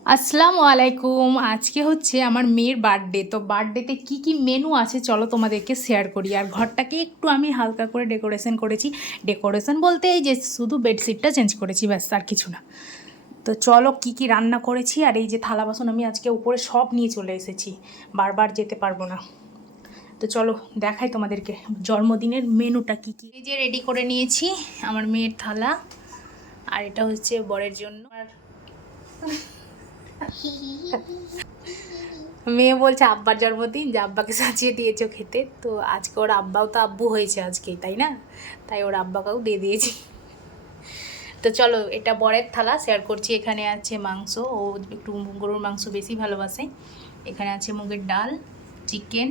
আসসালামু আলাইকুম। আজকে হচ্ছে আমার মেয়ের বার্থডে। তো বার্থডেতে কি কি মেনু আছে চলো তোমাদেরকে শেয়ার করি। আর ঘরটাকে একটু আমি হালকা করে ডেকোরেশন করেছি। ডেকোরেশন বলতে এই যে শুধু বেডশিটটা চেঞ্জ করেছি, ব্যাস, আর কিছু না। তো চলো কি কি রান্না করেছি। আর এই যে থালা বাসন আমি আজকে উপরে সব নিয়ে চলে এসেছি, বারবার যেতে পারবো না। তো চলো দেখাই তোমাদেরকে জন্মদিনের মেনুটা কি কি। এই যে রেডি করে নিয়েছি আমার মেয়ের থালা, আর এটা হচ্ছে বরের জন্য। আর মেয়ে বলছে আব্বার জন্মদিন, যে আব্বাকে সাজিয়ে দিয়েছো খেতে। তো আজকে ওর আব্বাও তো আব্বু হয়েছে আজকেই, তাই না? তাই ওর আব্বাকেও দিয়ে দিয়েছি। তো চলো এটা বরের থালা শেয়ার করছি। এখানে আছে মাংস, ও একটু গরুর মাংস বেশি ভালোবাসে। এখানে আছে মুগের ডাল, চিকেন,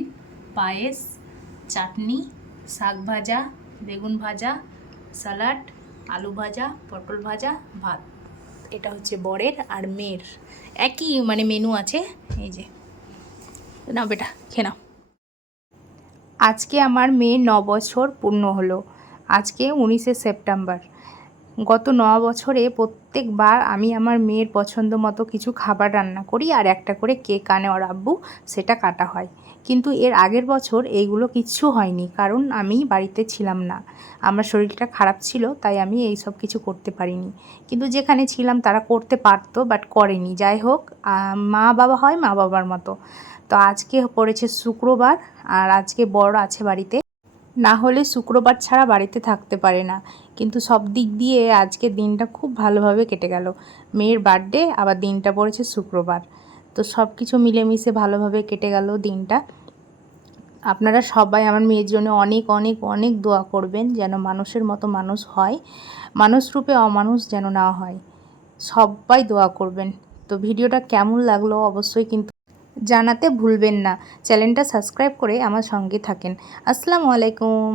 পায়েস, চাটনি, শাক ভাজা, বেগুন ভাজা, স্যালাড, আলু ভাজা, পটল ভাজা, ভাত। এটা হচ্ছে বরের আর মেয়ের একই মানে মেনু আছে। এই যে নাও বেটা খেয়ে নাও। আজকে আমার মেয়ের 9 বছর পূর্ণ হলো। আজকে 19শে সেপ্টেম্বর। গত 9 বছরে প্রত্যেকবার আমি আমার মেয়ের পছন্দ মতো কিছু খাবার রান্না করি, আর একটা করে কেক আনে ওর আব্বু, সেটা কাটা হয়। কিন্তু এর আগের বছর এইগুলো কিচ্ছু হয়নি, কারণ আমি বাড়িতে ছিলাম না। আমার শরীরটা খারাপ ছিল, তাই আমি এই সব কিছু করতে পারিনি। কিন্তু যেখানে ছিলাম তারা করতে পারতো, বাট করেনি। যাই হোক, মা বাবা হয় মা বাবার মতো। তো আজকে পড়েছে শুক্রবার, আর আজকে বড় আছে বাড়িতে, না হলে শুক্রবার ছাড়া বাড়িতে থাকতে পারে না। কিন্তু সব দিক দিয়ে আজকের দিনটা খুব ভালোভাবে কেটে গেল। মেয়ের বার্থডে, আবার দিনটা পড়েছে শুক্রবার। তো সব কিছু মিলেমিশে ভালোভাবে কেটে গেল দিনটা। আপনারা সবাই আমার মেয়ের জন্য অনেক অনেক অনেক দোয়া করবেন, যেন মানুষের মতো মানুষ হয়, মানুষ রূপে অমানুষ যেন না হয়। সবাই দোয়া করবেন। তো ভিডিওটা কেমন লাগলো অবশ্যই কিন্তু জানাতে ভুলবেন না। চ্যানেলটা সাবস্ক্রাইব করে আমার সঙ্গে থাকেন। আসসালামু আলাইকুম।